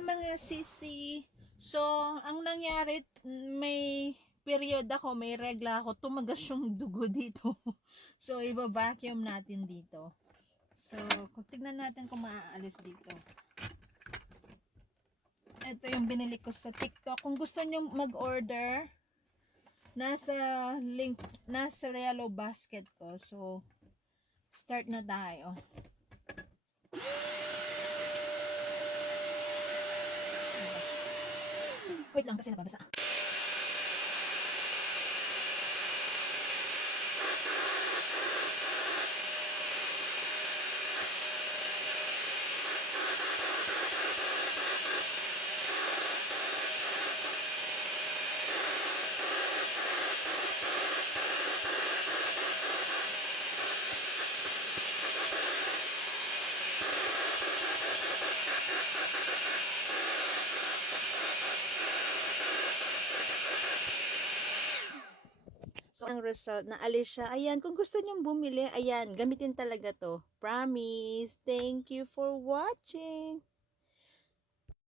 Hi mga sisi. So, ang nangyari, may period ako, may regla ako, tumagas yung dugo dito. So, iba-vacuum natin dito. So, kung tignan natin kung maaalis dito. Ito yung binili ko sa TikTok. Kung gusto nyo mag-order, nasa link, nasa yellow basket ko. So, start na tayo. Wait lang kasi nababasa. So, ang result, naalis siya. Ayan, kung gusto nyong bumili, ayan, gamitin talaga to. Promise. Thank you for watching.